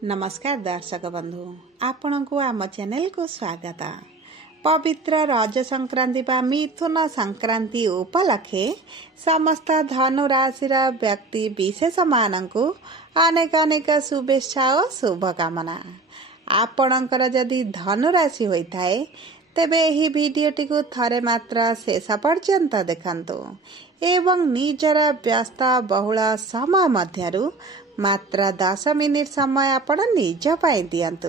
नमस्कार दर्शक बंधु आपण को आम चैनल को स्वागत। पवित्र रज संक्रांति बा मिथुन संक्रांति उपलक्षे समस्त धनु राशि व्यक्ति विशेष मानकु अनेक अनेक शुभेच्छा और शुभकामना। आपणकर जदि धनु राशि होइथाए तेबे एही भिडियोटी को थरे मात्र शेष पर्यंत देखंतु एवं निजर व्यस्त बहुल समय मध्यरु मात्र 10 मिनिट समय आपण निज पाई दियंतु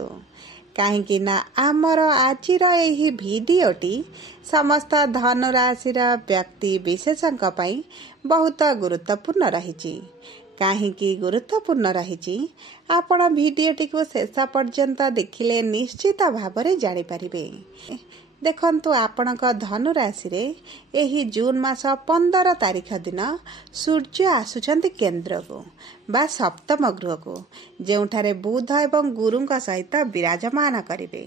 काहेकि ना आमर आजिर एही भिडियोटी समस्त धनु राशि व्यक्ति विशेषक पई बहुत गुरुत्वपूर्ण रहिछि। काहेकि गुरुत्वपूर्ण रहिछि आपण भिडियोटी को शेष पर्यंत देखिले निश्चित भावरे जानि परिबे। देखंतु आपणक धनु राशि रे एही जून मास 15 तारिख दिन सूर्य आसुछंती केंद्र को बा सप्तम गृह को जेउठारे बुध एवं गुरुंक सहित विराजमान करिवे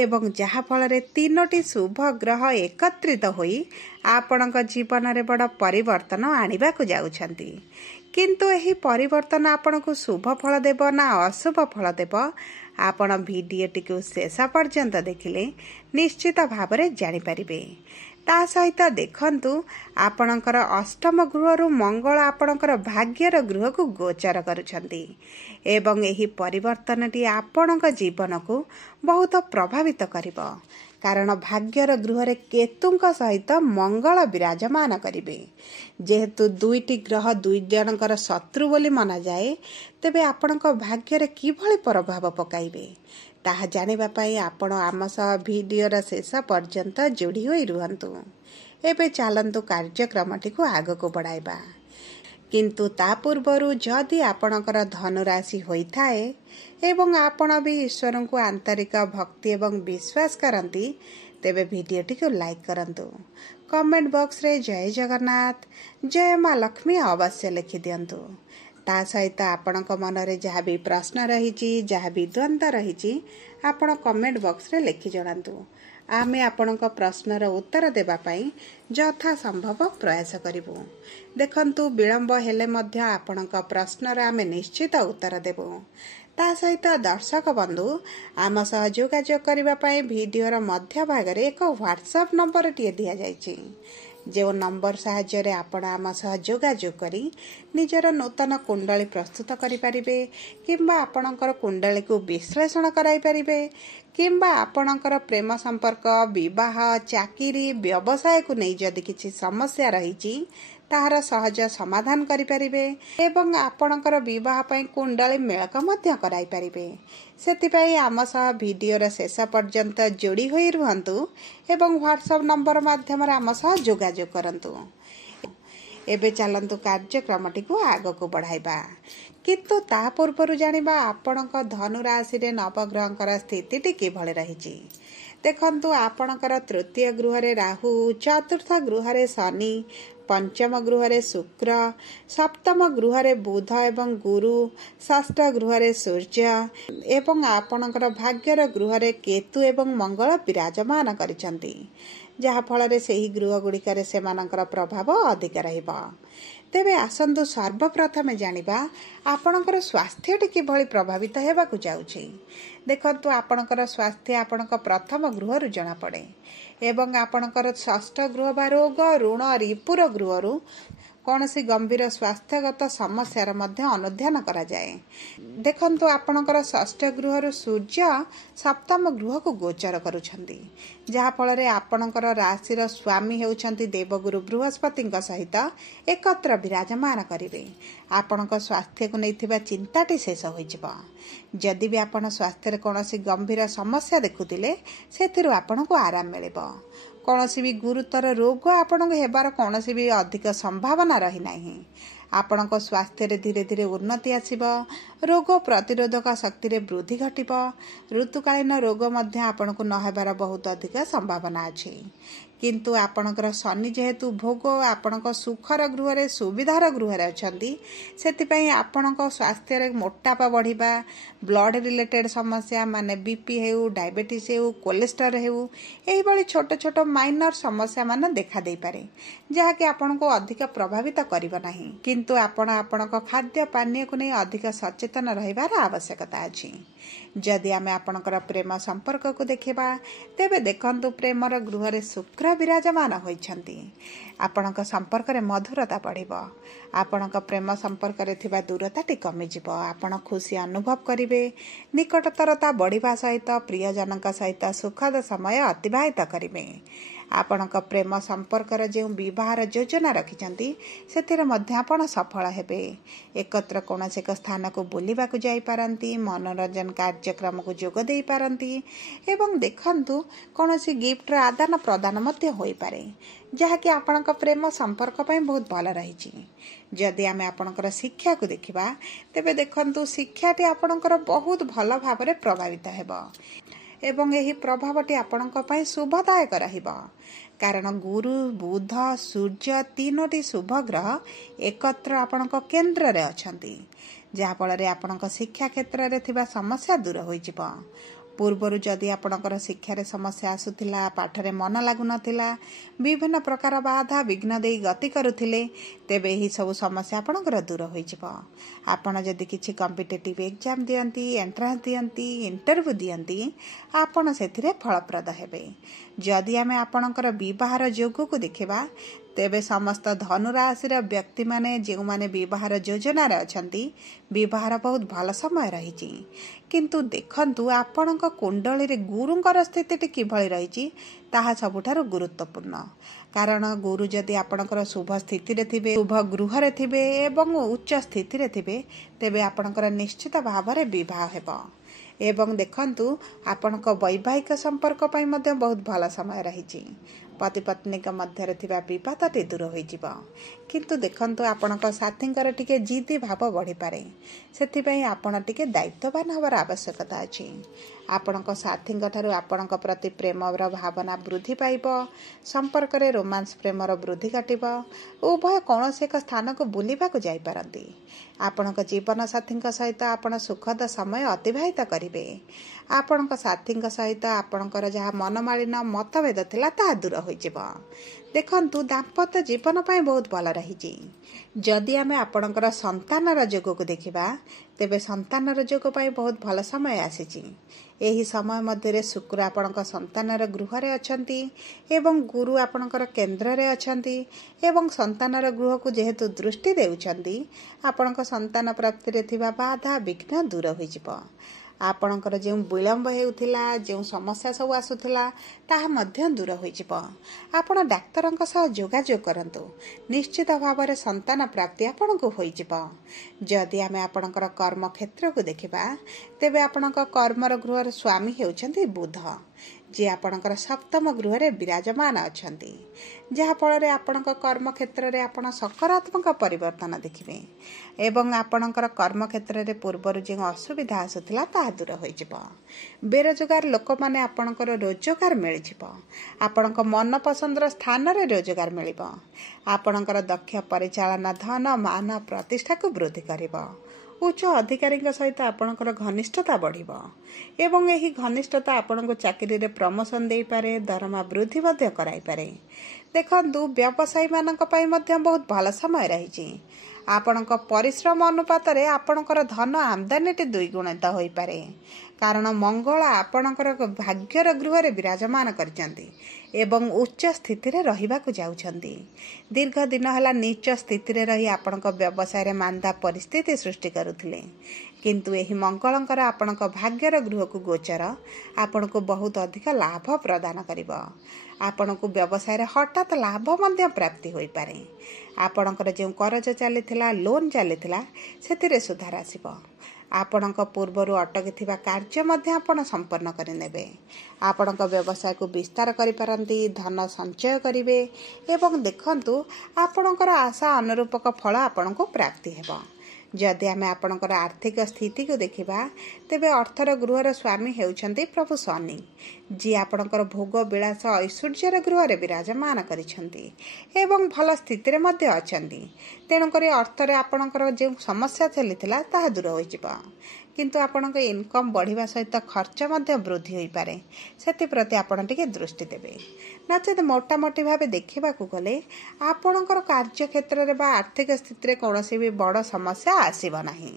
एवं जहा फल रे तीनोटी शुभ ग्रह एकत्रित होई आपणक जीवन रे बड़ परिवर्तन आनिबा को जाउछंती। किंतु एही परिवर्तन आपणको शुभ फल देब ना अशुभ फल देब आपण भिडियोटी को शेष पर्यंत देखिले निश्चित भावरे जानि परिबे। ता सहित देखंतु आपणकर अष्टम गृहरु मंगल आपणकर भाग्यर गृह को गोचर करुछंती एवं एही परिवर्तनटी आपणक जीवन को बहुत प्रभावित करिवो कारण भाग्यर गृह रे केतुंक सहित मंगल विराजमान करिवे। जेहेतु दुईटी ग्रह दुई जनकर शत्रु बोली मना जाए तेबे आपणक भाग्य रे किभଳି प्रभाव पकाइबे ताहा जानिबा पई आपण आम सह भिडियोर शेष पर्यंत जोड़ी होई रुहंतु। एबे चालंतु कार्यक्रमटी को आगको बढ़ाइबा। किंतु ता पूर्वरु जदि आपणकर धनु राशि होइथाए एवं आपण भी ईश्वर को आंतरिक भक्ति एवं विश्वास करंती तेबे भिडियोटी को लाइक करंतु। कमेंट बॉक्स रे जय जगन्नाथ जय मां लक्ष्मी अवश्य लिखि दियंतु। ता सहित आपणक मन रे जहा भी प्रश्न रहिछि जहा भी द्वंद्व रहिछि आपण कमेंट बॉक्स रे लिखि जणांतु। आमे आपणक प्रश्नर उत्तर देबा पई यथा संभव प्रयास करिवु। देखंतु विलंब हेले मध्य आपणक प्रश्नर आमे निश्चित उत्तर देबु। ता सहित दर्शक बंधु आम सह जोगाजोग करिबा पई भिडियोर मध्य भाग रे एक व्हाट्सएप नंबर टिए दिया जायछि जो नंबर साहाय्य रे आपण आम सह जोगाजोग करी निजर नूतन कुंडली प्रस्तुत करि परिबे किंबा आपणकर कुंडली को विश्लेषण कराई परिबे किंबा आपणकर प्रेम संपर्क विवाह चाकरी व्यवसाय को नहीं जदि किछि समस्या रहिछि ताहार सहज समाधान करि परिबे एवं आपणकर विवाह पई कुंडली मेलक मध्य कराई परिबे। सेतिपई आम सह भिडियोर शेष पर्यंत जोड़ी होई रुहंतु एवं व्हाट्सएप नंबर माध्यम आम सह जोगाजोग करंतु। एबे चलंतु कार्यक्रमटी को आगको बढ़ाइबा। किंतु ता पूर्वरु जानिबा आपणक धनु राशि रे नवग्रहकर स्थितिटी किभଳି रहिछि। देखंतु आपणकर तृतीय गृह रे राहु चतुर्थ गृह रे शनि पंचम गृह रे शुक्र सप्तम गृह रे बुध एवं गुरु षष्ठ गृह रे सूर्य एवं आपणकर भाग्यर गृह रे केतु एवं मंगल विराजमान करिसंती जहा फल रे सेही गृह गुड़िकर सेमानकर प्रभाव अधिक रहिबा। तेबे आसंतु सर्वप्रथमे जानिबा आपणकर स्वास्थ्यटी किभଳି प्रभावित हेबाकु जाउछि। देखंतु आपणकर स्वास्थ्य आपणक प्रथम गृहरु जणा पड़े एवं आपणकर षष्ठ गृह बा रोग ऋण रिपुर गृहरु कौनसी गंभीर स्वास्थ्यगत समस्यार मध्य अनुध्यान करा जाए। देखंतु आपणकर षष्ठ गृहरु सूर्य सप्तम गृह को गोचर करुछंती जहा फल रे आपणकर राशिर स्वामी हेउछंती देवगुरु बृहस्पति सहित एकत्र विराजमान करिवे। आपणक स्वास्थ्य को नैथिबा चिंताटी शेष होइजिबा। जदि भी आपण स्वास्थ्य रे कौनसी गंभीर समस्या देखुतिले सेथिरु आपणको आराम मिलिबो। कौनसी भी गुरुतर रोग आपणको हेबार कौनसी भी अधिक संभावना रही नाही। आपणको स्वास्थ्य रे धीरे धीरे उन्नति आसीबो। रोग प्रतिरोधक शक्ति रे वृद्धि घटिबो। ऋतुकालीन रोग मध्य आपणको न हेबार बहुत अधिक संभावना अछि। किंतु आपणकर शनि जेहेतु भोग आपणक सुखर गृह सुविधार गृह अच्छी से आपणक स्वास्थ्य मोटापा बढ़िबा ब्लड रिलेटेड समस्या माने बीपी हेउ डायबिटीज हेउ कोलेस्ट्रॉल हेउ एही भली छोट छोट माइनर समस्या माने देखा दे पारे जहाँकि आपण को अधिक प्रभावित करिब नाही किंतु आपणक खाद्य पानीय को नहीं अधिक सचेतन रहिबार आवश्यकता अछि। जदि आमे आपणकर प्रेम संपर्क को देखिबा तेबे देखंतु प्रेमर गृह शुक्र विराजमान होइछंती आपणक संपर्क रे मधुरता बढ़िबो आपणक प्रेम संपर्क रे थिबा दूरताटी कमी जिवो आपण खुशी अनुभव करिवे निकटतरता बढ़िबा सहित प्रियजनक सहित सुखद समय अतिबाहित करिवे आपणक प्रेम संपर्क जो विवाहर योजना रखिछंती सेथिरे मध्य आपण सफल हेबे एकत्र कोनोसी एक स्थान को बुलिबा को जाई पारंती मनोरंजन कार्यक्रम को जोग देई पारंती एवं देखंतु कोनोसी गिफ्ट आदान प्रदान मध्य होई पारे जहाँकि आपणक प्रेम संपर्क पई बहुत भल रही। जदि आमे आपणकर शिक्षा को देखिबा तेबे देखंतु शिक्षाटी आपणकर बहुत भल भाव में प्रभावित हेबो एवं यही प्रभावटी आपणक पई शुभदायक रहिबो कारण गुरु बुध सूर्य तीनोटी शुभ ग्रह एकत्र आपणक केंद्र रे अछंती जहा फल आपणक शिक्षा क्षेत्र रे थिबा समस्या दूर होई जिवो पूर्वर जदि आपणकर शिक्षार समस्या आसुथिला पाठरे मन लागु नथिला विभिन्न प्रकार बाधा विघ्न देई गति करुथिले तेबे एही सब समस्या आपणकर दूर होई जिवो आपण जदि किछि कॉम्पिटिटिव एग्जाम दियंती एंट्रांस दियंती इंटरव्यू दियंती आपण सेथिरे फलप्रद हेबे। जदि आमे आपणकर विवाहर योग को देखिबा तेबे समस्त धनुराशि व्यक्ति माने जो माने विवाहर योजना अछंती विवाहर बहुत भल समय रही किंतु देखंतु आपणक कुंडली रे गुरुंकर स्थिति किभଳି रही ताहा सबुठारु गुरुत्वपूर्ण कारण गुरु जदि आपणकर शुभ स्थिति रे थिबे शुभ गृह रे थिबे एवं उच्च स्थिति रे थिबे तेबे आपणकर निश्चित भाव रे विवाह हेबो एवं देखंतु आपणक वैवाहिक संपर्क पई मध्य बहुत भल समय रही पति पत्नी मध्य थिबा विवादटी दूर होई जिवो किंतु देखंतु आपणक साथींकर टिके जिद्दी भाव बढ़ी पारे सेथिपई आपण टिके दायित्ववान हबार आवश्यकता अछि आपणक साथींक ठारू आपणक प्रति प्रेमर भावना वृद्धि पाइबो संपर्क रे रोमांस प्रेमर वृद्धि घटिबो उभय कौनसी एक स्थान को बुलिबा को जाई पारंती आपणक जीवन साथींक सहित आपण सुखद समय अतिबाहित करिवे आपणक साथींक सहित आपणकर जहाँ मनमालिन मतभेद थिला ता दूर होई जिवो देखंतु दाम्पत्य जीवन पाई बहुत भल रही। जदि आमे आपणकर संतानर योग को देखिबा तेबे संतानर योग पाई बहुत भल समय आसीची एही समय मध्य शुक्र आपणक संतानर गृह रे अछंती एवं गुरु आपणकर केंद्र रे अछंती एवं संतानर गृह को जेहेतु दृष्टि देउछंती आपणक संतान प्राप्ति रे थिबा बाधा विघ्न दूर होई जिवो आपणकर जो विलंब हेउथिला जो समस्या सब आसुथिला ताहा मध्य दूर होई जिवो आपण डाक्तरंक सह जोगाजोग करंतु निश्चित भाव में संतान प्राप्ति आपण को होई जिवो। जदि आमे आपणकर कर्म क्षेत्र को देखिबा तेबे आपणक कर्मर गृहर स्वामी हेउछंती बुध जे आपणकर सप्तम गृह रे विराजमान अछंती जहा फल आपणक कर्म क्षेत्र रे आपण सकारात्मक परिवर्तन देखिबे एवं आपणकर कर्म क्षेत्र रे पूर्वर जे असुविधा आसुथिला ता दूर होई जिवो बेरोजगार लोक माने आपणकर रोजगार मिल जिवो आपणक मन पसंदर स्थान रे रोजगार मिलिबो आपणकर दक्ष परिचालन धन मान प्रतिष्ठा को वृद्धि करिबो उच्च अधिकारी सहित आपणकर घनिष्ठता बढ़िबो एवं एही घनिष्ठता आपणको चाकरी रे प्रमोशन देई पारे दरमा वृद्धि मध्य कराई पारे देखंतु व्यवसायी मानक पई मध्य बहुत भल समय रही आपणक परिश्रम अनुपात रे आपणकर धन आमदानी द्विगुणित होई पारे कारण मंगल आपणकर भाग्यर गृह रे विराजमान करचंती एवं उच्च स्थिति रे रहिबा को जाउछंती दीर्घ दिन हला नीच स्थिति रे रही आपणक व्यवसाय रे मांदा परिस्थिति सृष्टि करुथिले किंतु एही मंगलंकर आपणक भाग्यर गृह को गोचर आपणको बहुत अधिक लाभ प्रदान करिवो आपणको व्यवसाय रे हठात लाभ मध्य प्राप्ति होई पारे आपणकर जे करज चलीथिला लोन चलीथिला सेतिरे सुधार आसीबो आपणक पूर्वरु अटकी थिबा कार्य मध्य आपण संपन्न करिनेबे आपणक व्यवसाय को विस्तार करि पारंती धन संचय करिवे एवं देखंतु आपणकर आशा अनुरूपक फल आपणको प्राप्ति हेबो जदि आमे आपणकर आर्थिक स्थिति को देखिबा तेबे अर्थर गृहर स्वामी हेउछन्ति प्रभु शनि, जी आपणकर भोग विलास ऐश्वर्यर गृह विराजमान करिछन्ति एवं भल स्थिति रे मध्य अछन्ति। तेणुकरी अर्थरे आपणकर जे समस्या चलिथिला ताहा दूर होइजिबा, किंतु आपणक इनकम बढ़िबा सहित खर्च मध्य वृद्धि होई पारे। सेति प्रति आपण टिके दृष्टि देबे। नचेत मोटामोटी भावे देखिबा को गले आपणकर कार्य क्षेत्र रे बा आर्थिक स्थिति रे कोनोसी भी बड़ समस्या आसीबो नाही,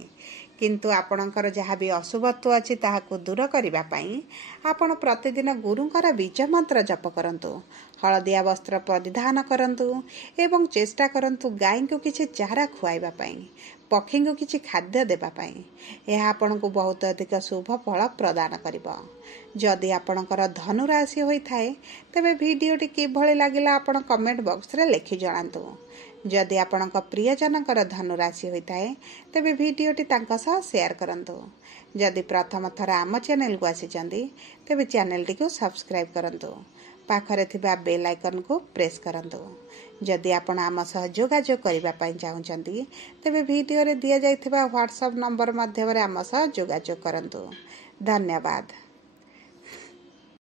किंतु आपणकर जहाँ भी अशुभत्व अछि ताहाको दूर करिबा पई आपण प्रतिदिन गुरुंकर बीज मंत्र जप करंतु, हलदिया वस्त्र परिधान करंतु एवं चेष्टा करंतु गाय को किछि चारा खुआइबा पई, पक्षी को किछि खाद्य देबा पई। यह आपण को बहुत अधिक शुभ फल प्रदान करिबो। जदि आपणकर धनु राशि होई थाए तबे वीडियोटी किभଳି लागिला आपण कमेंट बॉक्स रे लिखि जणांतु। जदि आपणक प्रियजनकर धनु राशि होई थाए तबे वीडियोटी तांका सह शेयर करंतु। जदि प्रथम थर आम चैनल को आसीचंदी तबे चैनलटी को सब्सक्राइब करंतु, पाखरे थिबा बेल आइकन को प्रेस करंतु। जदि आपण आम सह जोगाजोग करिबा पई चाहुचंदी तबे वीडियो रे दिया जाइथिबा व्हाट्सएप नंबर माध्यम रे आम सह जोगाजोग करंतु। धन्यवाद।